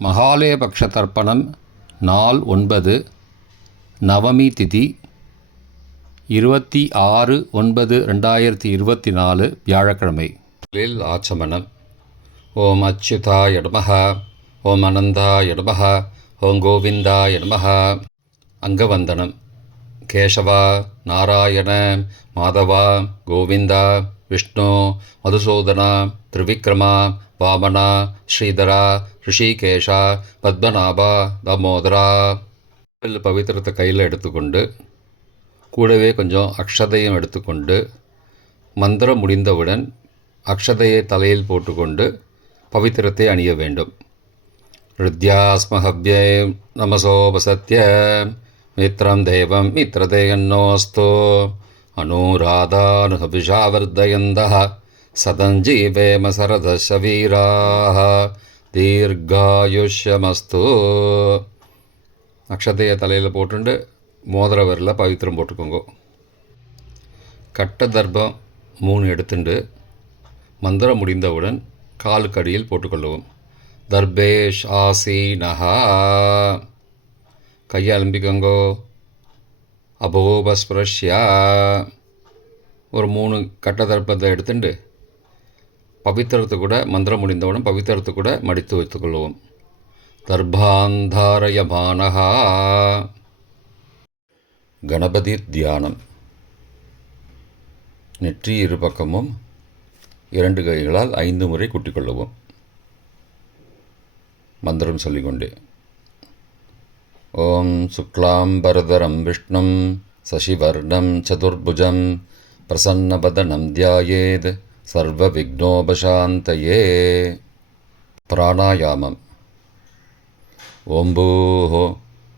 மகாலயபக்ஷ தர்ப்பணம் நாள் 9 நவமி திதி 26/9/2024 வியாழக்கிழமை. ஆச்சமனம். ஓம் அச்சுதாய நமஹ, ஓம் அனந்தாய நமஹ, ஓம் கோவிந்தாய நமஹ. அங்கவந்தனம். கேசவா, நாராயண, மாதவா, கோவிந்தா, விஷ்ணு, மதுசூதனா, திரிவிக்ரமா, வாமனா, ஸ்ரீதரா, ரிஷிகேஷா, பத்மநாபா, தாமோதரா. பவித்திரத்தை கையில் எடுத்துக்கொண்டு கூடவே கொஞ்சம் அக்ஷதையும் எடுத்துக்கொண்டு மந்திரம் முடிந்தவுடன் அக்ஷதையை தலையில் போட்டுக்கொண்டு பவித்திரத்தை அணிய வேண்டும். ருத்யாஸ்மஹவ்யே நமசோபசத்ய மித்ரம் தேவம் மித்ரதேயன்னோஸ்தோ அனுராதானுஹபிஷாவர்தயந்தः சதஞ்சீவேம சரதசவீராः தீர்காயுஷ்யமஸ்து. அக்ஷதையை தலையில் போட்டுண்டு மோதிர விரல பவித்திரம் போட்டுக்கோங்க. கட்ட தர்ப்பம் 3 எடுத்துண்டு மந்திரம் முடிந்தவுடன் காலுக்கடியில் போட்டுக்கொள்ளவும். தர்பேஷ் ஆசீனஹா. கையை அலம்பிக்கோங்கோ. அபோபஸ்பிரஷ்யா. ஒரு 3 கட்ட தர்ப்பத்தை எடுத்துட்டு பவித்திரத்தை கூட மந்திரம் முடிந்தவுடன் பவித்திரத்தை கூட மடித்து வைத்துக்கொள்வோம். தர்பாந்தாரயமானஹா. கணபதி தியானம். நெற்றி இரு பக்கமும் 2 கைகளால் 5 முறை குட்டிக்கொள்ளவும். மந்திரம் சொல்லிக்கொண்டே. ஓம் சுக்லாம்பரதரம் விஷ்ணும் சசிவர்ணம் சதுர்புஜம் பிரசன்னபதனம் தியாயேத் சர்வ விக்னோபசாந்தயே. பிராணாயாமம். ஓம் பூஹ,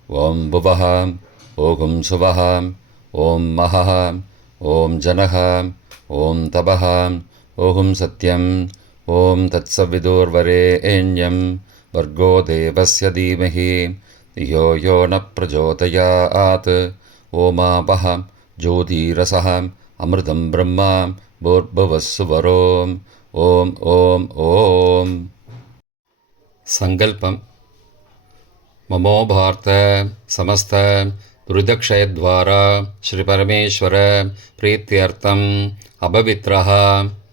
ஓம் புவஹ, ஓம் சுவஹ, ஓம் மஹஹ, ஓம் ஜனஹ, ஓம் தபஹ, ஓம் சத்யம், ஓம் தத்சவிதுர்வரேண்யம் வர்கோ தேவஸ்ய தீமஹி யோ யோ ந பிரச்சோதயாத். ஓமாபஹ ஜோதிரசஹ அமிர்தம் பிரம்மா பூர்புவஸ்ஸுவரோம். ஓம் ஓம் ஓம். சங்கல்பம். மமோபார்த்த சமஸ்த துரிதக்ஷயத்வாரா ஸ்ரீ பரமேஸ்வர பிரீத்தியர்த்தம் அபவித்ரஹ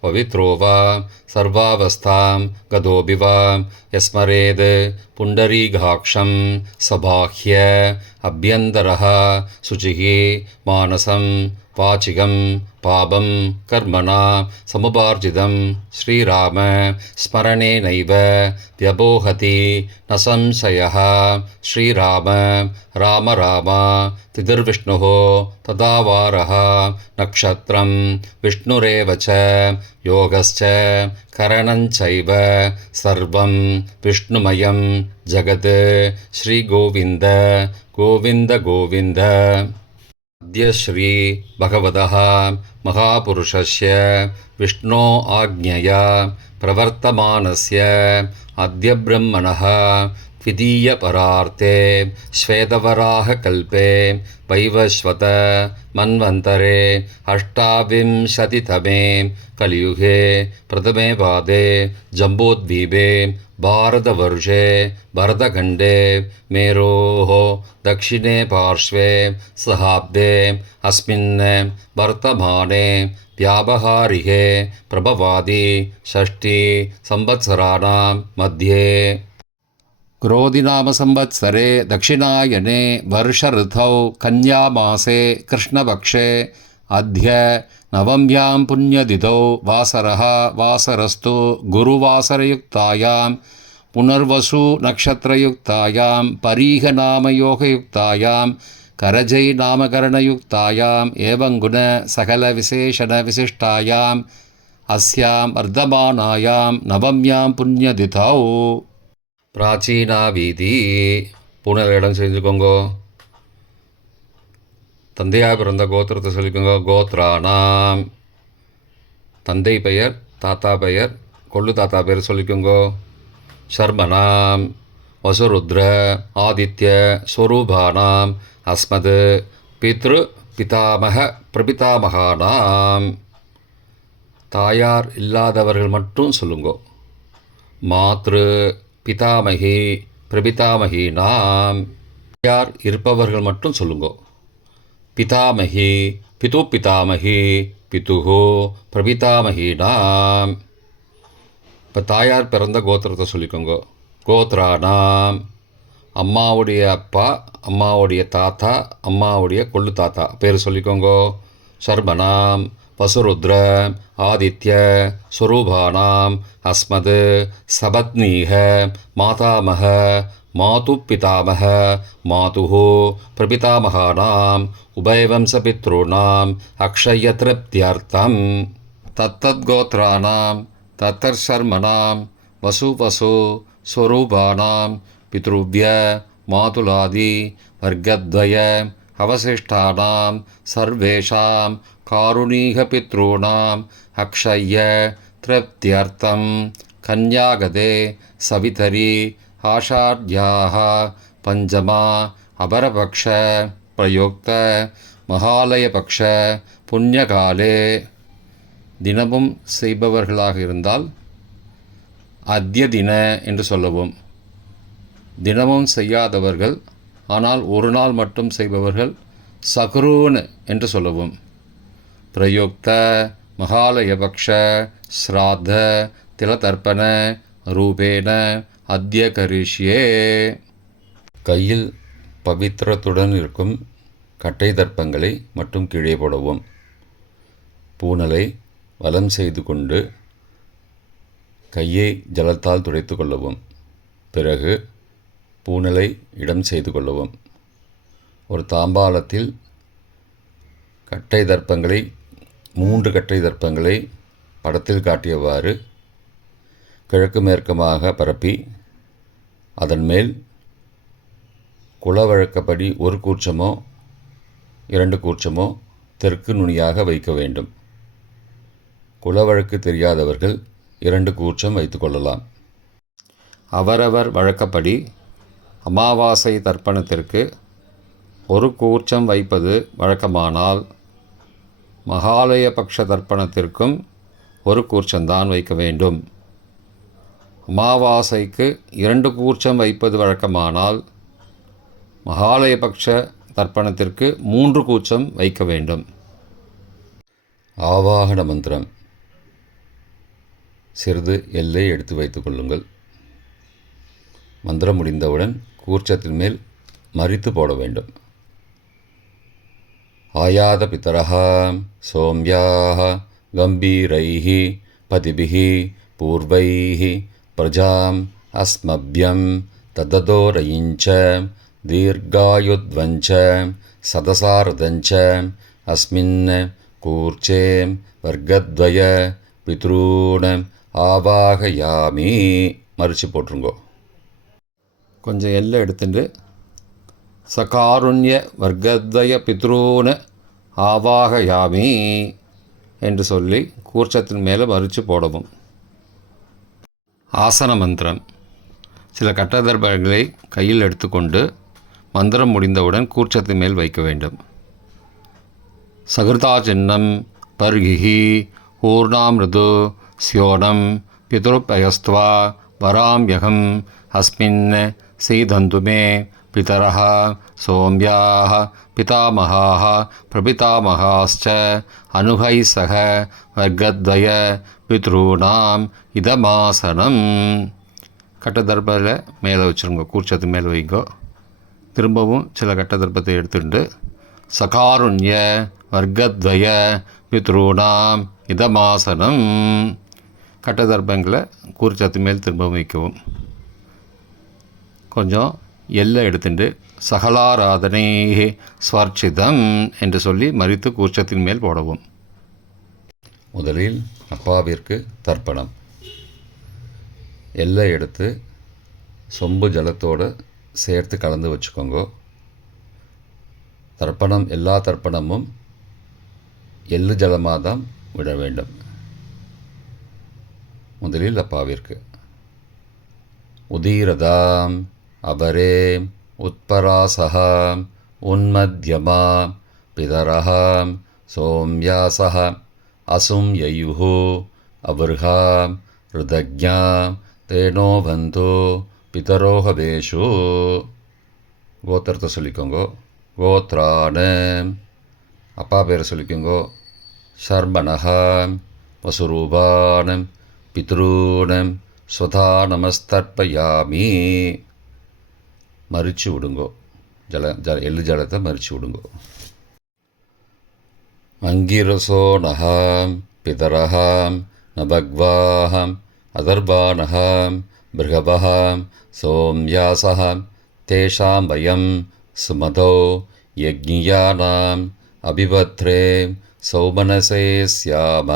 பவித்ரோ வா சர்வாவஸ்தாம் கதோபி வா யஸ்மரேத் புண்டரீகாக்ஷம் சபாஹ்ய அப்யந்தரஹ சுச்சிः மானசம் வாச்சிகம் பாபம் கர்மணா சமுபார்ஜிதம் ஸ்ரீராம ஸ்மரணேனைவ வ்யபோஹதி ந சம்சயः. ஸ்ரீராம ராம ராம திதிர்விஷ்ணுः ததாவாரः நக்ஷத்ரம் விஷ்ணுரேவ ச யோகஸ்ச கரணஞ்சைவ சர்வம் விஷ்ணுமயம் ஜகத். ஸ்ரீகோவிந்த கோவிந்த கோவிந்த. அத்ய ஸ்ரீ பகவதः மகாபுருஷஸ்ய விஷ்ணோ ஆக்ஞயா பிரவர்த்தமானஸ்ய அத்ய பிரம்மணः द्वितीयपरार्थे श्वेतवराहकल्पे वैवस्वत मन्वन्तरे अष्टाविंशतितमे कलियुगे प्रथमे पादे जम्बूद्वीपे भारतवर्षे भरतखण्डे मेरोः दक्षिणे पार्श्वे सहाब्दे अस्मिन् वर्तमाने व्यावहारिके प्रभवादि षष्ठी संवत्सराणां मध्ये क्रोधिनाम संवत्सरे दक्षिणायने वर्ष ऋतौ कन्यामासे कृष्णपक्षे अद्य नवम्यां पुण्यतिथौ वासरः वासरस्तु गुरुवासरयुक्तायां पुनर्वसु नक्षत्रयुक्तायां परीहनामयोगयुक्तायां करजै नामकरणयुक्तायाम् एवं गुण सकलविशेषणविशिष्टायाम् अस्यां वर्धमानायां नवम्यां पुण्यतिथौ. பிராச்சீனா வீதி. பூனல் இடம் செஞ்சுக்கோங்கோ. தந்தையாக பிறந்த கோத்திரத்தை சொல்லிக்கோங்க. கோத்ரானாம். தந்தை பெயர், தாத்தா பெயர், கொள்ளு தாத்தா பெயர் சொல்லிக்கோங்கோ. சர்மனாம் வசுருத்ர ஆதித்ய ஸ்வரூபானாம் அஸ்மத் பித்ரு பிதாமக பிரபிதாமகானாம். தாயார் இல்லாதவர்கள் மட்டும் சொல்லுங்கோ. மாத்ரு பிதாமகி பிரபிதாமகீனாம். யார் இருப்பவர்கள் மட்டும் சொல்லுங்கோ. பிதாமகி, பிது பிதாமகி, பிதுகோ பிரபிதாமகீனாம். இப்போ தாயார் பிறந்த கோத்திரத்தை சொல்லிக்கோங்க. கோத்ரானாம், அம்மாவுடைய அப்பா, அம்மாவுடைய தாத்தா, அம்மாவுடைய கொள்ளு தாத்தா பேர் சொல்லிக்கோங்க. சர்மனாம், வசுருத்ர, ஆதித்ய, ஸ்வரூபானாம், அஸ்மத், சபத்னீக, மாதாமக, மாது பிதாமக, மாதுஹோ பிரபிதாமகானாம், உபயவம்சபித்ருணாம் அக்ஷயத்ருப்தியர்த்தம். தத்தத்கோத்ரானாம் தத்தர்ஷர்மனாம் வசு ஸ்வரூபானாம் பித்ருவ்ய மாதுலாதி வர்க்கத்வய அவசிஷ்டானாம் சர்வேஷாம் காருணீகபித்ருணாம் அக்ஷய திருப்தியர்த்தம் கன்யாகதே சவிதரி ஆஷாட்யாः பஞ்சமா அபரபக்ஷ பிரயோக்த மகாலயபக்ஷ புண்ணியகாலே. தினமும் செய்பவர்களாக இருந்தால் அத்ய தின என்று சொல்லவும். தினமும் செய்யாதவர்கள் ஆனால் ஒரு நாள் மட்டும் செய்பவர்கள் சகுரூன் என்று சொல்லவும். பிரயுக்த மகாலயபக்ஷ ஸ்ராத்த திலதர்ப்பண ரூபேண அத்ய கரிஷ்யே. கையில் பவித்திரத்துடன் இருக்கும் கட்டை தர்ப்பங்களை மட்டும் கீழே போடவும். பூனலை வலம் செய்து கொண்டு கையை ஜலத்தால் துடைத்து கொள்ளவும். பிறகு பூனலை இடம் செய்து கொள்ளவும். ஒரு தாம்பாளத்தில் கட்டை தர்ப்பங்களை 3 கட்டை தர்ப்பங்களை படத்தில் காட்டியவாறு கிழக்கு மேற்கமாக பரப்பி அதன் மேல் குலவழக்கப்படி 1 கூர்ச்சமோ 2 கூர்ச்சமோ தெற்கு நுனியாக வைக்க வேண்டும். குலவழக்கு தெரியாதவர்கள் 2 கூர்ச்சம் வைத்து கொள்ளலாம். அவரவர் வழக்கப்படி அமாவாசை தர்ப்பணத்திற்கு 1 கூர்ச்சம் வைப்பது வழக்கமானால் மகாலயபக்ஷ தர்ப்பணத்திற்கும் 1 கூர்ச்சம்தான் வைக்க வேண்டும். அமாவாசைக்கு 2 கூர்ச்சம் வைப்பது வழக்கமானால் மகாலயபக்ஷ தர்ப்பணத்திற்கு 3 கூர்ச்சம் வைக்க வேண்டும். ஆவாகன மந்திரம். சிறிது எல்லை எடுத்து வைத்து கொள்ளுங்கள். மந்திரம் முடிந்தவுடன் கூர்ச்சத்தின் மேல் மரித்து போட வேண்டும். ஆயாத பிதரஹ சோம்யாஹ கம்பீரைஹி பதிபிஹி பூர்வைஹி பிரஜாம் அஸ்மப்யம் தததோரயிஞ்ச தீர்காயுத்வஞ்ச சதசாரதஞ்ச அஸ்மின் கூர்ச்சே வர்க்கத்வய பித்ரூண ஆவாகயாமி. மறித்து போட்டுருங்கோ. கொஞ்சம் எல்லை எடுத்துட்டு சகாருண்ய வர்க்கத்வய பித்ரூண ஆவாகயாமி என்று சொல்லி கூர்ச்சத்தின் மேலே மறித்து போடவும். ஆசன மந்திரம். சில கட்டதர்பங்களை கையில் எடுத்துக்கொண்டு மந்திரம் முடிந்தவுடன் கூர்ச்சத்தின் மேல் வைக்க வேண்டும். சகிருதா சின்னம் பர்கிஹி ஊர்ணாமிருது ஸ்யோனம் பிதுருப்பயஸ்த்வா வராம்யகம் அஸ்மின் சீதந்து மே பிதரஹ சோம்யாஹ பிதாமகாஹ பிரபிதாமகாஸ்ச அனுகை சக வர்க்கத்வய பித்ருணாம் இதமாசனம். கட்டதர்பத்தில் மேலே வச்சுருங்க. கூர்ச்சத்து மேலே வைங்கோ. திரும்பவும் சில கட்டதர்பத்தை எடுத்துட்டு சகாருண்ய வர்க்கத்வய பித்ருணாம் இதமாசனம். கட்டதர்பங்களை கூர்ச்சத்து மேல் திரும்பவும் வைக்கவும். கொஞ்சம் எல்லை எடுத்துட்டு சகலாராதனை ஸ்வர்ச்சிதம் என்று சொல்லி மறித்து கூர்ச்சத்தின் மேல் போடவும். முதலில் அப்பாவிற்கு தர்ப்பணம். எல்லை எடுத்து சொம்பு ஜலத்தோடு சேர்த்து கலந்து வச்சுக்கோங்க. தர்ப்பணம் எல்லா தர்ப்பணமும் எள்ளு ஜலமாக தான் விட வேண்டும். முதலில் அப்பாவிற்கு உதீரதாம் அபரே உத்பராசஹா உன்மத்யமா பிதரஹாம் சோம்யாசஹ அசும் யயுஹு அபர்ஹாம் ருதக்ஞாம் தேனோ பந்தோ பிதரோஹவேஷு. கோத்திரத்தை சொல்லிக்கோங்கோ. கோத்ரான. அப்பா பேரை சொல்லிக்கோங்கோ. ஷர்மணஹம் வசுரூபானம் பித்ரூனம் ஸ்வதா நமஸ்தர்ப்பயாமி. மறிச்சு விடுங்கோ. எள்ளு ஜலத்தை மறிச்சு விடுங்கோ. அங்கிரசோனஹம் பிதரஹம் நபக்வாஹம் அதர்பானஹம் பிருகபஹம் சோம்யாசஹம் தேஷாம் வயம் சுமதோ யக்ஞியானாம் அபிபத்ரே சௌமனசே ஸ்யாம.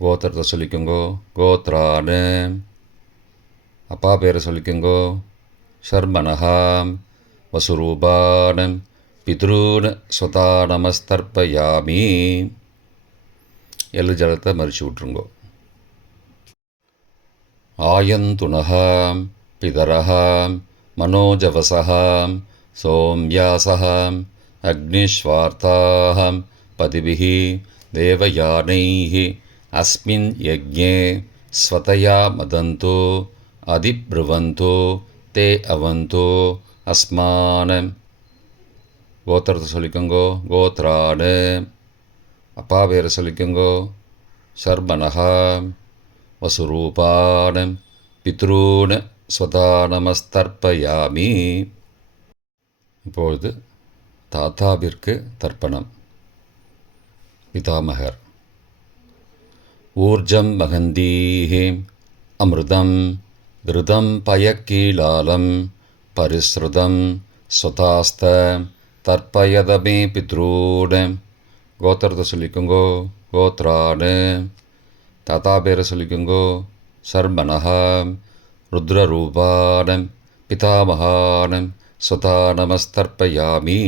கோத்திரத்தை சொல்லிக்கோங்கோ. கோத்ரானு. அப்பா பேரை சொல்லிக்கோங்கோ. ஷர்மணஹம் வசுரூபானம் பித்ரூன் ஸ்வதா நமஸ்தர்ப்பயாமி. எள்ளு ஜலத்தை மறிச்சு விட்ருங்கோ. ஆயந்துணஹம் பிதரஹம் மனோஜவசஹம் சோம்யாசஹம் அக்னிஸ்வார்த்தாஹம் பதிபிஹி தேவயானைஹி அஸ்மின் யஜ்ஞே ஸ்வதயா மதந்தோ அதிப்ருவந்தோ தே அவந்தோ அஸ்மானம். கோத்திரத்தை சொல்லிக்கோங்கோ. கோத்ரானு. அப்பா பேரை சொல்லிக்கோங்கோ. ஷர்மணஹம் வசுரூபானம் பித்ரூன் ஸ்வதா நமஸ்தர்ப்பயாமி. இப்பொழுது தாத்தாவிற்கு தர்ப்பணம். பிதாமகர். ஊர்ஜம் மகந்தீஹி அமிர்தம் விருதம் பயக்கீலாலம் பரிஸ்ருதம் ஸ்வதாஸ்த தர்ப்பயதமே பித்ரூன். கோத்திரத்தை சொல்லிக்கோங்கோ. கோத்ரானு. தாத்தா பேரை சொல்லிக்கோங்கோ. ஷர்மணஹம் ருத்ரரூபானம் பிதாமகானம் ஸ்வதா நமஸ்தர்ப்பயாமி.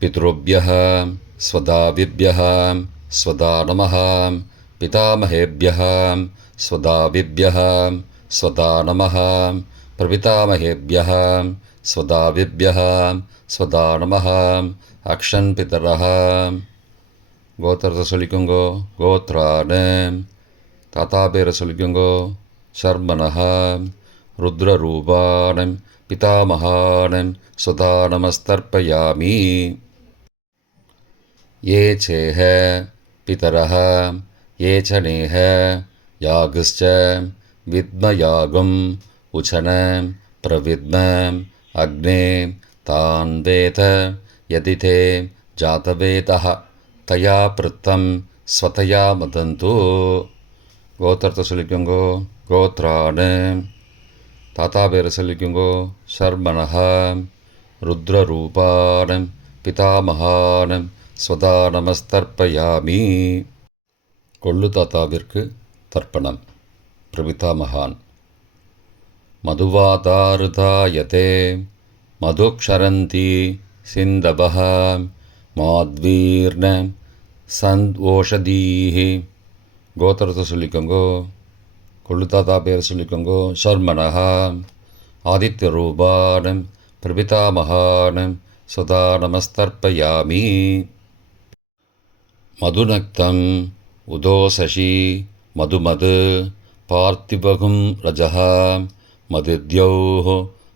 பித்ருभ्यः ஸ்வதாவிभ्यः ஸ்வதா நமः. பிதாமகேभ्यः ஸ்வதாவிभ्यः ஸ்வதா நமः. பிரபிதாமகேभ्यः ஸ்வதாவிभ्यः ஸ்வதா நமः. அக்ஷன் பிதரः. கோத்திரத்தை சொல்லிக்கோங்கோ. கோத்ரானு. தாத்தா பேரை சொல்லிக்கோங்கோ. ஷர்மணஹம் ருத்ரரூபானம் பிதாமகானம் ஸ்வதா நமஸ்தர்ப்பயாமி. ये चेह पितरः ये च नेह यागश्च विद्मयागुम् उचनं प्रविद्मम् अग्ने तान् वेद यदि ते जातवेदः तया पृत्तं स्वतया मदन्तु. கோத்திரத்தை சொல்லிக்கோங்கோ. கோத்ரானு. தாத்தா பேரை சொல்லிக்கோங்கோ. ஷர்மணஹம் ருத்ரரூபானம் பிதாமகானம் ஸ்வதா நமஸ்தர்ப்பயாமி. கொள்ளு தாத்தாவிற்கு தர்ப்பணம். பிரபிதாமகான். மதுவாதாருதாயதே மதுக்ஷரந்தி சிந்தபஹ மாத்வீர்ண சந்த்வோஷதீஹி. கோத்திரத்தை சொல்லிக்கோங்கோ. கொள்ளு தாத்தா பேர் சொல்லிக்கோங்கோ. ஷர்மணஹம் ஆதித்யரூபானம் பிரபிதாமகானம் ஸ்வதா நமஸ்தர்ப்பயாமி. மதுநக்தம் உதோசசி மதுமது பார்த்திபகும் ரஜः மதித்யோः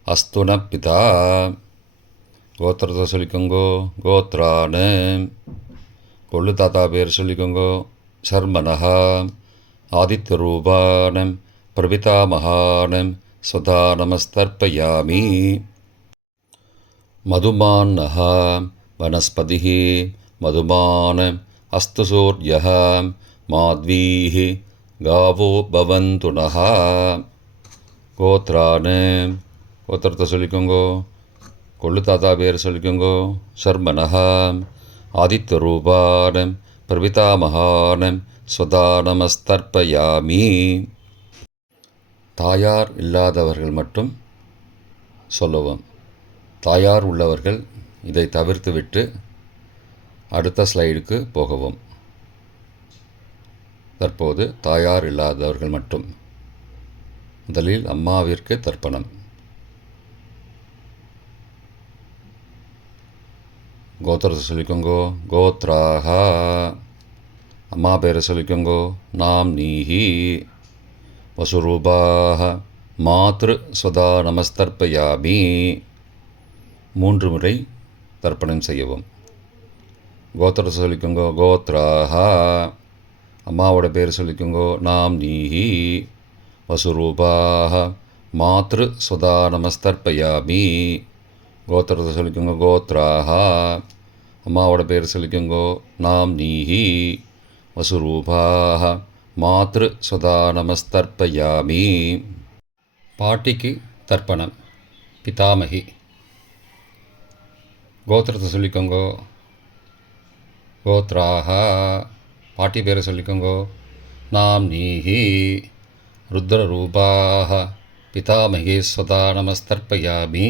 அஸ்துன பிதா. கோத்திரத்தை சொல்லிக்கோங்கோ. கோத்ரானு. கொள்ளு தாத்தா பேர் சொல்லிக்கோங்கோ. ஷர்மணஹம் ஆதித்யரூபானம் பிரபிதாமகானம் ஸ்வதா நமஸ்தர்ப்பயாமி. மதுமான்னः வனஸ்பதிः மதுமான் அஸ்து சூர்யः மாத்வீः காவோ பவந்து நः. கோத்ரானு. கோத்திரத்தை சொல்லிக்கோங்கோ. கொள்ளு தாத்தா பேர் சொல்லிக்கோங்கோ. ஷர்மணஹம் ஆதித்யரூபானம் பிரபிதாமகானம் ஸ்வதா நமஸ்தர்ப்பயாமி. தாயார் இல்லாதவர்கள் மட்டும் சொல்லவும். தாயார் உள்ளவர்கள் இதை தவிர்த்துவிட்டு அடுத்த ஸ்லைடுக்கு போகவும். தற்போது தாயார் இல்லாதவர்கள் மட்டும். முதலில் அம்மாவிற்கு தர்ப்பணம். கோத்திரத்தை சொல்லிக்கோங்கோ. கோத்ராஹா. அம்மா பேரை சொல்லிக்கோங்கோ. நாம் நீஹி. வசுரூபாக மாத்ரு ஸ்வதா நமஸ்தர்ப்பயாமி. 3 முறை தர்ப்பணம் செய்யவும். கோத்திரத்தை சொல்லிக்கோங்க, கோத்ராஹா. அம்மாவோட பேர் சொல்லிக்கோங்க, நாம் நீஹி. வசுரூபாக மாத்ரு ஸ்வதா நமஸ்தர்ப்பயாமி. கோத்திரத்தை சொல்லிக்கோங்க, கோத்ராஹா. அம்மாவோட பேர் சொல்லிக்கோங்க, நாம் நீஹி. வசுரூபாக மாத்ரு ஸ்வதா நமஸ்தர்ப்பயாமி. பாட்டிக்கு தர்ப்பணம். பிதாமகி. கோத்திரத்தை சொல்லிக்கோங்க, கோத்ராஹா. பாட்டி பேரை சொல்லிக்கோங்க, நாம் நீஹி. ருத்ரரூபாக பிதாமகி ஸ்வதா நமஸ்தர்ப்பயாமி.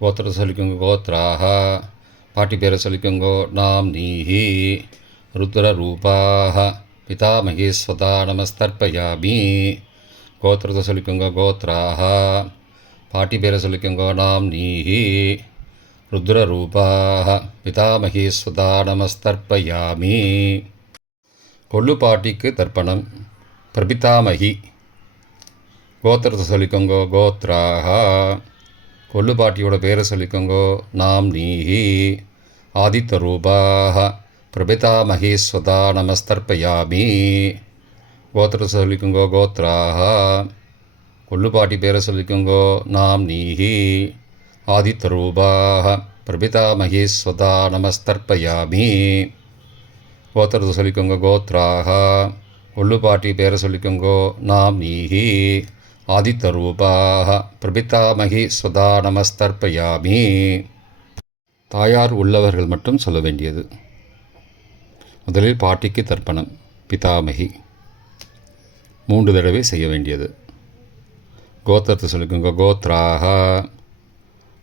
கோத்திரத்தை சொல்லிக்கோங்க, கோத்ராஹா. பாட்டி பேரை சொல்லிக்கோங்க, நாம் நீஹி. ருத்ரரூபாக பிதாமகி ஸ்வதா நமஸ்தர்ப்பயாமி. கோத்திரத்தை சொல்லிக்கோங்க, கோத்ராஹா. பாட்டி பேரை சொல்லிக்கோங்க, நாம் நீஹி. ருத்ரரூபாக பிதாமகி ஸ்வதா நமஸ்தர்ப்பயாமி. கொள்ளு பாட்டிக்கு தர்ப்பணம். பிரபிதாமகி. கோத்திரத்தை சொல்லிக்கோங்க, கோத்ராஹா. கொள்ளு பாட்டியோட பேரை சொல்லிக்கோங்க, நாம் நீஹி. ஆதித்யரூபாக பிரபிதாமகி ஸ்வதா நமஸ்தர்ப்பயாமி. கோத்திரத்தை சொல்லிக்கோங்க, கோத்ராஹா. கொள்ளு பாட்டி பேரை சொல்லிக்கோங்க, நாம் நீஹி. ஆதித்யரூபாக பிரபிதாமகி ஸ்வதா நமஸ்தர்ப்பயாமி. கோத்திரத்தை சொல்லிக்கோங்க, கோத்ராஹா. கொள்ளு பாட்டி பேரை சொல்லிக்கோங்க, நாம் நீஹி. ஆதித்யரூபாக பிரபிதாமகி ஸ்வதா நமஸ்தர்ப்பயாமி. தாயார் உள்ளவர்கள் மட்டும் சொல்ல வேண்டியது. முதலில் பாட்டிக்கு தர்ப்பணம். பிதாமகி 3 தடவை செய்ய வேண்டியது. கோத்திரத்தை சொல்லிக்கோங்க, கோத்ராஹா.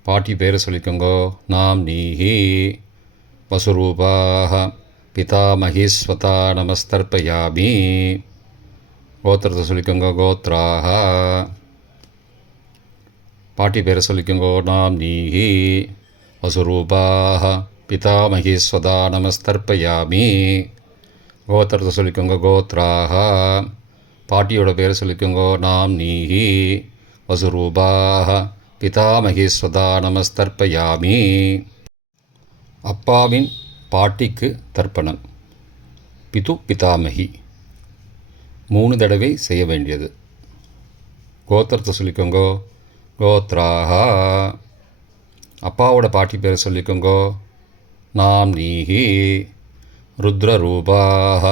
பாட்டி பேரை சொல்லிக்கோங்க, நாம் நீஹி. வசுரூபாக பிதாமகி ஸ்வதா நமஸ்தர்ப்பயாமி. கோத்திரத்தை சொல்லிக்கோங்க, கோத்ராஹா. பாட்டி பேரை சொல்லிக்கோங்க, நாம் நீஹி. வசுரூபாக பிதாமகி ஸ்வதா நமஸ்தர்ப்பயாமி. கோத்திரத்தை சொல்லிக்கோங்க, கோத்ராஹா. பாட்டியோட பேரை சொல்லிக்கோங்க, நாம் நீஹி. வசுரூபாக பிதாமகி ஸ்வதா நமஸ்தர்ப்பயாமி. அப்பாவின் பாட்டிக்கு தர்ப்பணம். பிது பிதாமகி 3 தடவை செய்ய வேண்டியது. கோத்திரத்தை சொல்லிக்கோங்க, கோத்ராஹா. அப்பாவோட பாட்டி பேரை சொல்லிக்கோங்க, நாம் நீஹி. ருத்ரரூபாக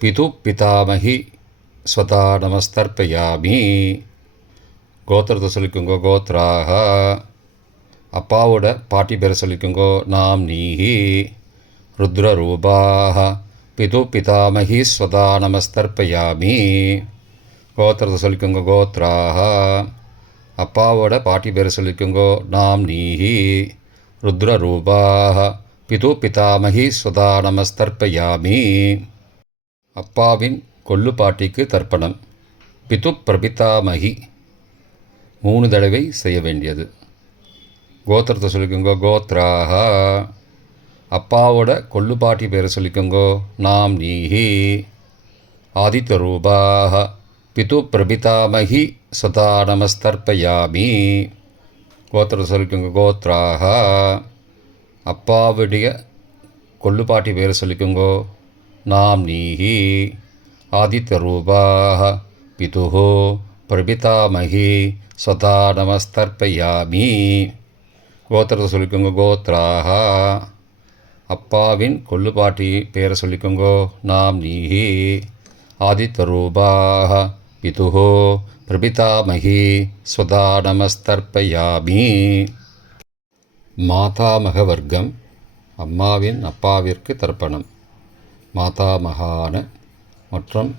பிது பிதாமகி ஸ்வதா நமஸ்தர்ப்பயாமி. கோத்திரத்தை சொல்லிக்கோங்க, கோத்ராஹா. அப்பாவோட பாட்டி பேரை சொல்லிக்கோங்க, நாம் நீஹி. ருத்ரரூபாக பிது பிதாமகி ஸ்வதா நமஸ்தர்ப்பயாமி. கோத்திரத்தை சொல்லிக்கோங்க, கோத்ராஹா. அப்பாவோட பாட்டி பேரை சொல்லிக்கோங்க, நாம் நீஹி. ருத்ரரூபாக பிது பிதாமகி ஸ்வதா நமஸ்தர்ப்பயாமி. அப்பாவின் கொள்ளு பாட்டிக்கு தர்ப்பணம். பிது பிரபிதாமகி 3 தடவை செய்ய வேண்டியது. கோத்திரத்தை சொல்லிக்கோங்க, கோத்ராஹா. அப்பாவோட கொள்ளு பாட்டி பேரை சொல்லிக்கோங்க, நாம் நீஹி. ஆதித்யரூபாக பிது பிரபிதாமகி ஸ்வதா நமஸ்தர்ப்பயாமி. கோத்திரத்தை சொல்லிக்கோங்க, கோத்ராஹா. அப்பாவுடைய கொள்ளு பாட்டி பேரை சொல்லிக்கோங்க, நாம் நீஹி. ஆதித்யரூபாக பிதுஹோ பிரபிதாமகி ஸ்வதா நமஸ்தர்ப்பயாமி. கோத்திரத்தை சொல்லிக்கோங்க, கோத்ராஹா. அப்பாவின் கொள்ளு பாட்டி பேரை சொல்லிக்கோங்க, நாம் நீஹி. ஆதித்யரூபாக பிதுஹோ பிரபிதாமகி ஸ்வதா நமஸ்தர்ப்பயாமி. மாதாமக வர்க்கம். அம்மாவின் அப்பாவிற்கு தர்ப்பணம். மாதாமகான மற்றும்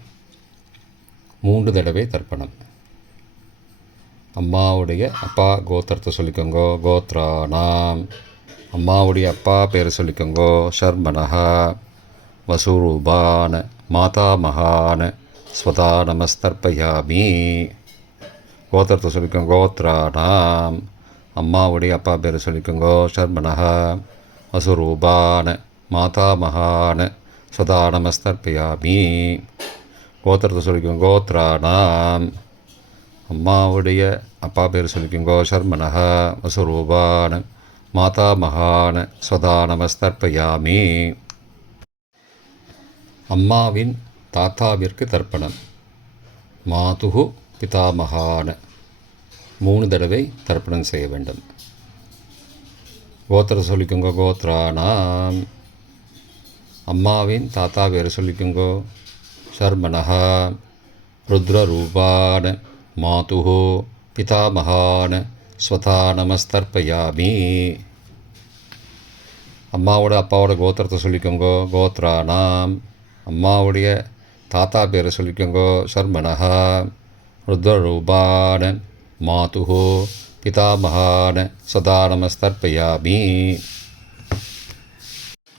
3 தடவை தர்ப்பணம். அம்மாவுடைய அப்பா கோத்திரத்தை சொல்லிக்கோங்க, கோத்ரானாம். அம்மாவுடைய அப்பா பேரை சொல்லிக்கோங்க, ஷர்மனஹா. வசுரூபான மாதாமகான ஸ்வதா நமஸ்தர்ப்பயாமி. கோத்திரத்தை சொல்லிக்கோங்க, கோத்ரானாம். அம்மாவுடைய அப்பா பேரை சொல்லிக்கோங்க, ஷர்மனஹா. வசுரூபான மாதாமகான ஸ்வதா நமஸ்தர்ப்பயாமி. கோத்திரத்தை சொல்லிக்கோங்க. கோத்ராணாம். அம்மாவுடைய அப்பா பேர் சொல்லிக்கோங்க. சர்மனஹ வசுரூபான் மாதா மகான் ஸ்வதா நமஸ்தர்ப்பயாமி. அம்மாவின் தாத்தாவிற்கு தர்ப்பணம். மாதுகு பிதாமகான் 3 தடவை தர்ப்பணம் செய்ய வேண்டும். கோத்திரத்தை சொல்லிக்கோங்க. கோத்ராணாம். அம்மாவின் தாத்தா பேர் சொல்லிக்கோங்க. சர்மனஹ ருத்ரரூபான் மாதுகு பிதாமகான் ஸ்வதா நமஸ்தர்ப்பயாமி. அம்மாவோட அப்பாவோட கோத்திரத்தை சொல்லிக்கோங்க. கோத்ராணாம். அம்மாவுடைய தாத்தா பேரை சொல்லிக்கோங்க. சர்மனஹ ருத்ரரூபான் மாதுகு பிதாமகான் ஸ்வதா நமஸ்தர்ப்பயாமி.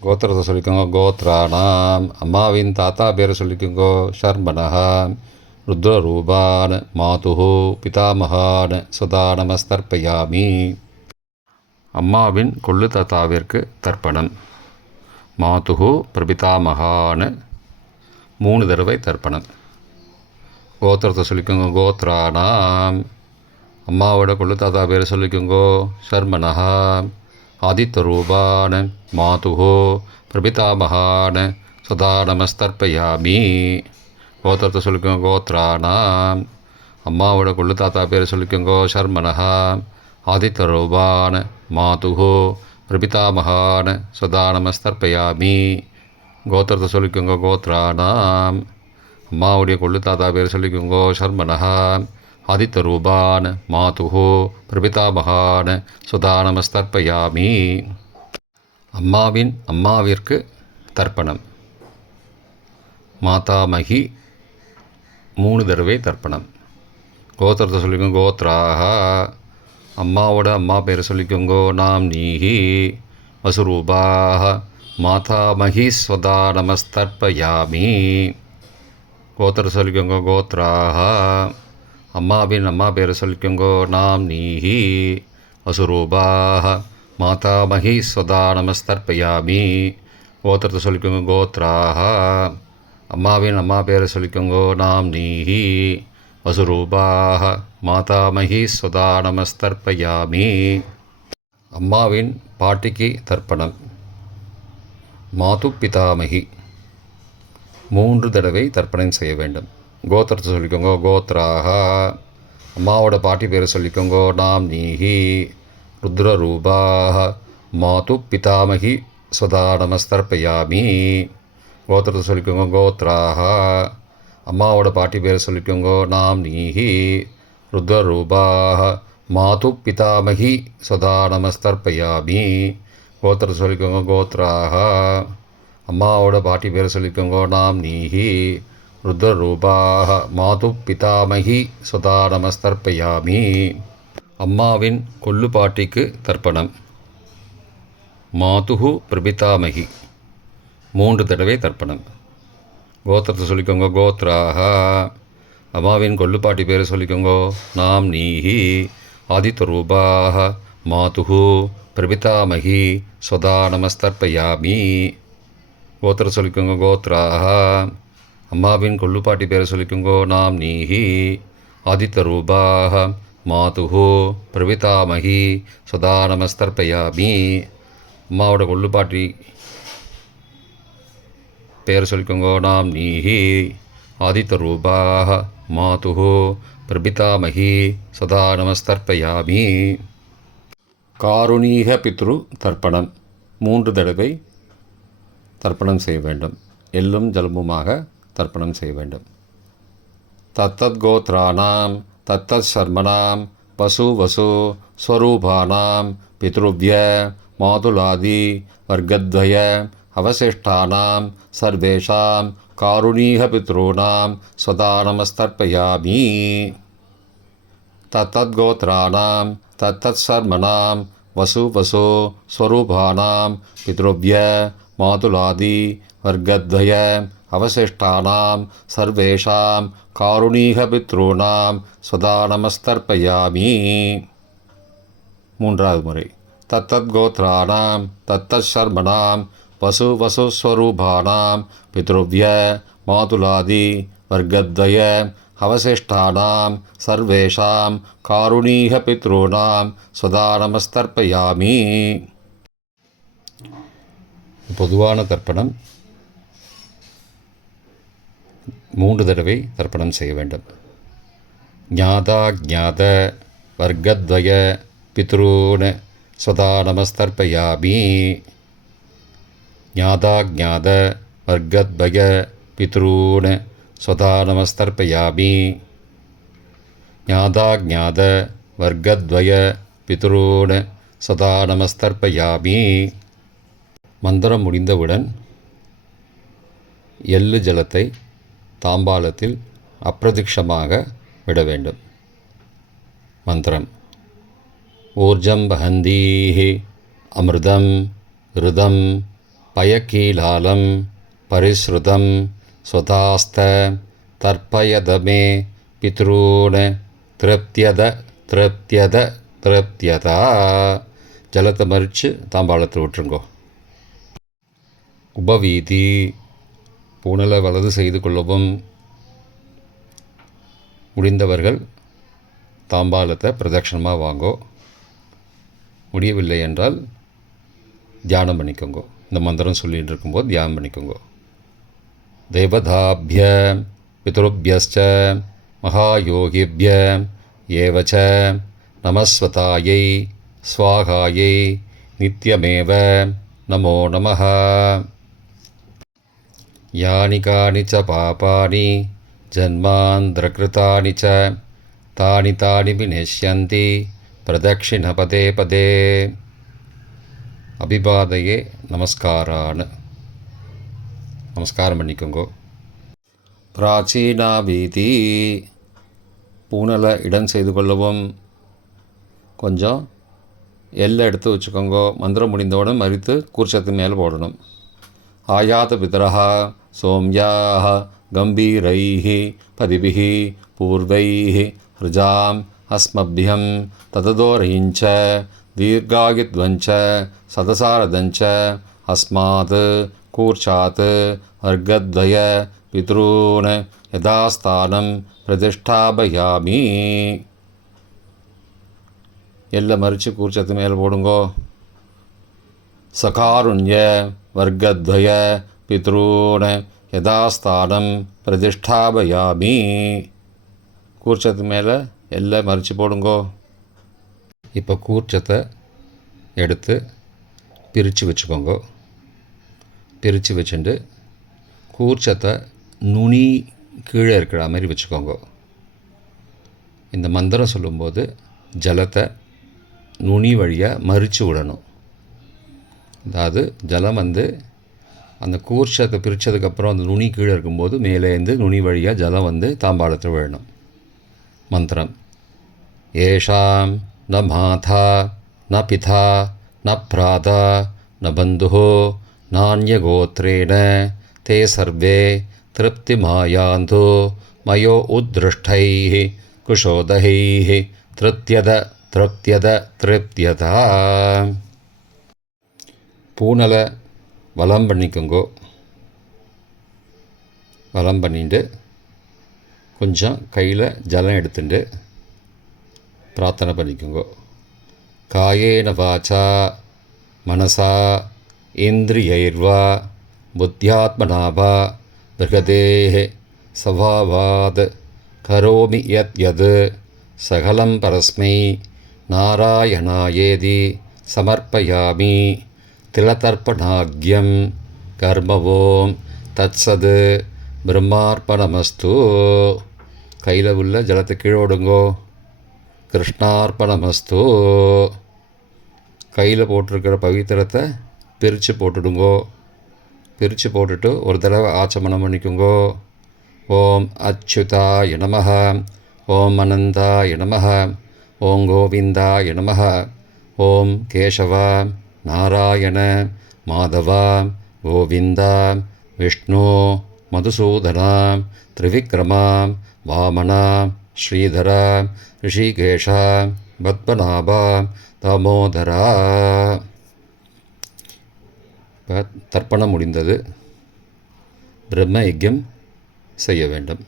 கோத்திரத்தை சொல்லிக்கோங்க. கோத்ராணாம். அம்மாவின் தாத்தா பேரை சொல்லிக்கோங்க. சர்மனஹ ருத்ரரூபான் மாதுகு பிதாமகான் ஸ்வதா நமஸ்தர்ப்பயாமி. அம்மாவின் கொள்ளு தாத்தாவிற்கு தர்ப்பணம். மாதுகு பிரபிதாமகான் 3 தடவை தர்ப்பணம். கோத்திரத்தை சொல்லிக்கோங்க. கோத்ராணாம். அம்மாவோட கொள்ளு தாத்தா பேர் சொல்லிக்கோங்க. சர்மனஹ ஆதித்யரூபான் மாதுகு பிரபிதாமகான் ஸ்வதா நமஸ்தர்ப்பயாமி. கோத்திரத்தை சொல்லிக்கோங்க. கோத்ராணாம். அம்மாவோட கொள்ளு தாத்தா பேர் சொல்லிக்கோங்க. சர்மனஹ ஆதித்யரூபான் மாதுகு பிரபிதாமகான் ஸ்வதா நமஸ்தர்ப்பயாமி. கோத்திரத்தை சொல்லிக்கோங்க. கோத்ராணாம். அம்மாவுடைய கொள்ளு தாத்தா பேர் சொல்லிக்கோங்க. சர்மனஹ ஆதித்யரூபான் மாதுகு பிரபிதாமகான் ஸ்வதா நமஸ்தர்ப்பயாமி. அம்மாவின் அம்மாவிற்கு தர்ப்பணம். மாதாமகி 3 தடவை தர்ப்பணம். கோத்திரத்தை சொல்லிக்கோங்க. கோத்ராஹ. அம்மாவோட அம்மா பேரை சொல்லிக்கோங்க. நாம்னீஹி வசுரூபாஹ மாதாமகி ஸ்வதா நமஸ்தர்ப்பயாமி. கோத்திரத்தை சொல்லிக்கோங்க. கோத்ராஹ. அம்மாவின் அம்மா பேரை சொல்லிக்கோங்க. நாம்னீஹி வசுரூபாஹ மாதாமகி ஸ்வதா நமஸ்தர்ப்பயாமி. கோத்திரத்தை சொல்லிக்கோங்க. கோத்ராஹ. அம்மாவின் அம்மா பேரை சொல்லிக்கோங்க. நாம்னீஹி வசுரூபாஹ மாதாமகி ஸ்வதா நமஸ்தர்ப்பயாமி. அம்மாவின் பாட்டிக்கு தர்ப்பணம். மாது பிதாமகி 3 தடவை தர்ப்பணம் செய்ய வேண்டும். கோத்திரத்தை சொல்லிக்கோங்க. கோத்ராஹ. அம்மாவோட பாட்டி பேரை சொல்லிக்கோங்க. நாம்னீஹி ருத்ரரூபாஹ மாது பிதாமகி ஸ்வதா நமஸ்தர்ப்பயாமி. கோத்திரத்தை சொல்லிக்கோங்க. கோத்ராஹ. அம்மாவோட பாட்டி பேரை சொல்லிக்கோங்க. நாம்னீஹி ருத்ரரூபாஹ மாது பிதாமகி ஸ்வதா நமஸ்தர்ப்பயாமி. கோத்திரத்தை சொல்லிக்கோங்க. கோத்ராஹ. அம்மாவோட பாட்டி பேரை சொல்லிக்கோங்க. நாம்னீஹி ருத்ரரூபாஹ மாது பிதாமகி ஸ்வதா நமஸ்தர்ப்பயாமி. அம்மாவின் கொள்ளு பாட்டிக்கு தர்ப்பணம். மாதுகு பிரபிதாமகி 3 தடவை தர்ப்பணம். கோத்திரத்தை சொல்லிக்கோங்க. கோத்ராஹ. அம்மாவின் கொள்ளுப்பாட்டி பேரை சொல்லிக்கோங்க. நாம்னீஹி ஆதித்யரூபாஹ மாதுகு பிரபிதாமகி ஸ்வதா நமஸ்தர்ப்பயாமி. கோத்திரத்தை சொல்லிக்கோங்க. கோத்ராஹ. அம்மாவின் கொள்ளுப்பாட்டி பேரை சொல்லிக்கோங்க. நாம்னீஹி ஆதித்யரூபாஹ மாதுகு பிரபிதாமகி ஸ்வதா நமஸ்தர்ப்பயாமி. அம்மாவோட கொள்ளுப்பாட்டி பேர் சொல்லிக்கோங்க. நாம்னீஹி ஆதித்யரூபாஹ மாதுகு பிரபிதாமகி ஸ்வதா நமஸ்தர்ப்பயாமி. காருணீக பித்ரு தர்ப்பணம். 3 தடவை தர்ப்பணம் செய்ய வேண்டும். எள்ளும் ஜலமுமாக தர்ப்பணம் செய்ய வேண்டும். தத்தத் கோத்ராணாம் தத்தத் சர்மணாம் வசு வசு ஸ்வரூபானாம் பித்ருவ்ய மாதுலாதி வர்க்கத்வய அவசிஷ்டானாம் சர்வேஷாம் காருணீக பித்ருணாம் ஸ்வதா நமஸ்தர்ப்பயாமி. தத்தத் கோத்ராணாம் தத்தத் சர்மணாம் வசு வசு ஸ்வரூபானாம் பித்ருவ்ய மாதுலாதி வர்க்கத்வய அவசிஷ்டானாம் சர்வேஷாம் காருணீக பித்ருணாம் ஸ்வதா நமஸ்தர்ப்பயாமி. 3வது முறை. தத்தத் கோத்ராணாம் தத்தத் சர்மணாம் வசு வசு ஸ்வரூபானாம் பித்ருவ்ய மாதுலாதி வர்க்கத்வய அவசிஷ்டானாம் சர்வேஷாம் காருணீக பித்ருணாம் ஸ்வதா நமஸ்தர்ப்பயாமி. பொதுவான தர்ப்பணம் 3 தடவை தர்ப்பணம் செய்ய வேண்டும். ஞாதா ஜாத வர்க்கத்வய பித்ருன் ஸ்வதா நமஸ்தர்ப்பயாமி. ஞாதா ஜாத வர்க்கத்வய பித்ருன் ஸ்வதா நமஸ்தர்ப்பயாமி. ஞாதா ஜாத வர்க்கத்வய பித்ருன் ஸ்வதா நமஸ்தர்ப்பயாமி. மந்திரம் முடிந்தவுடன் எள்ளு ஜலத்தை தாம்பாலத்தில் அப்பிரதிக்ஷமாக விட வேண்டும். மந்திரம்: ஊர்ஜம் வஹந்தீஹி அமிர்தம் ருதம் பயக்கீலாலம் பரிஸ்ருதம் ஸ்வதாஸ்த தர்ப்பயதமே பித்ரூன் திருப்தியத திருப்தியத திருப்தியதா. ஜலத்தை மறித்து தாம்பாளத்தில் விட்டுருங்கோ. உபவீதி: பூணலை வலது செய்து கொள்ளவும். முடிந்தவர்கள் தாம்பாலத்தை பிரதட்சணமாக வாங்கோ. முடியவில்லை என்றால் தியானம் பண்ணிக்கோங்க. இந்த மந்திரம் சொல்லிகிட்டு இருக்கும்போது தியானம் பண்ணிக்கோங்க. தேவதாபிய பித்ருபியஸ்ச மகாயோகிபிய ஏவச்ச நமஸ்வதாயை ஸ்வாகாயை நித்யமேவ நமோ நமः. யானி கானி ச பாபானி ஜன்மாந்திரகிருதானி ச தானி தானி விநஷ்யந்தி பிரதக்ஷிண பதே பதே. அபிபாதையே நமஸ்காரான். நமஸ்காரம் பண்ணிக்கோங்கோ. பிராச்சீனா வீதி: பூனலை இடம் செய்து கொள்ளவும். கொஞ்சம் எல்லை எடுத்து வச்சுக்கோங்கோ. மந்திரம் முடிந்தவுடன் மறித்து கூர்ச்சத்து மேலே போடணும். ஆயாத பிதரஹ சோம்யாஹ கம்பீரைஹி பதிபிஹி பூர்வைஹி ருஜாம் அஸ்மபியம் தததோரயிஞ்ச தீர்காகித்வஞ்ச சதசாரதஞ்ச அஸ்மாத் கூர்ச்சாத் வர்க்கத்வய பித்ரூன் யதாஸ்தானம் பிரதிஷ்டாபயாமி. எல்லாம் மறித்து கூர்ச்சத்து மேலே போடுங்கோ. சகாருண்ய வர்க்கத்வய பித்ரூன் யதாஸ்தானம் பிரதிஷ்டாபயாமி. கூர்ச்சத்து மேலே எல்லாம் மறித்து போடுங்கோ. இப்போ கூர்ச்சத்தை எடுத்து பிரித்து வச்சுக்கோங்க. பிரித்து வச்சுட்டு கூர்ச்சத்தை நுனி கீழே இருக்கிற மாதிரி வச்சுக்கோங்க. இந்த மந்திரம் சொல்லும்போது ஜலத்தை நுனி வழியாக மறித்து விடணும். அதாவது ஜலம் அந்த கூர்ச்சத்தை பிரித்ததுக்கப்புறம் அந்த நுனி கீழே இருக்கும்போது மேலேருந்து நுனி வழியாக ஜலம் தாம்பாளத்தில் விழணும். மந்திரம்: ஏஷாம் ந மாதா ந பிதா ந பிராதா ந பந்து நானியகோத்ரேண தே சர்வே திருப்திமாயாந்து மயோ உத்ருஷ்டைः குஷோதகைः திருப்தியத திருப்தியத திருப்தியதா. பூனலை வலம் பண்ணிக்கோங்கோ. வலம் பண்ணிட்டு கொஞ்சம் கையில் ஜலம் எடுத்துட்டு பிரார்த்தனை பண்ணிக்கோங்கோ. காயேன வாச்சா மனசா இந்திரியைர்வா புத்தியாத்மனாவா பிருகதேஹ சவாவாத் கரோமி யத் யத் சகலம் பரஸ்மை நாராயணாயேதி சமர்ப்பயாமி. திலதர்ப்பணாக்யம் கர்மவோம் தத்சத் பிரம்மார்ப்பணமஸ்து. கையில் உள்ள ஜலத்தை கீழோடுங்கோ. கிருஷ்ணார்ப்பணமஸ்து. கையில் போட்டிருக்கிற பவித்திரத்தை பிரித்து போட்டுடுங்கோ. பிரித்து போட்டுட்டு ஒரு தடவை ஆச்சமனம் பண்ணிக்கோங்கோ. ஓம் அச்சுதாய நமஹ, ஓம் அனந்தாய நமஹ, ஓம் கோவிந்தாய நமஹ, ஓம் கேசவ நாராயண மாதவ கோவிந்த விஷ்ணு மதுசூதன திரிவிக்ரம வாமன ஸ்ரீதர ரிஷிகேஷ பத்மநாப தாமோதரா. தர்ப்பணம் முடிந்தது. பிரம்ம யஜ்யம் செய்ய வேண்டும்.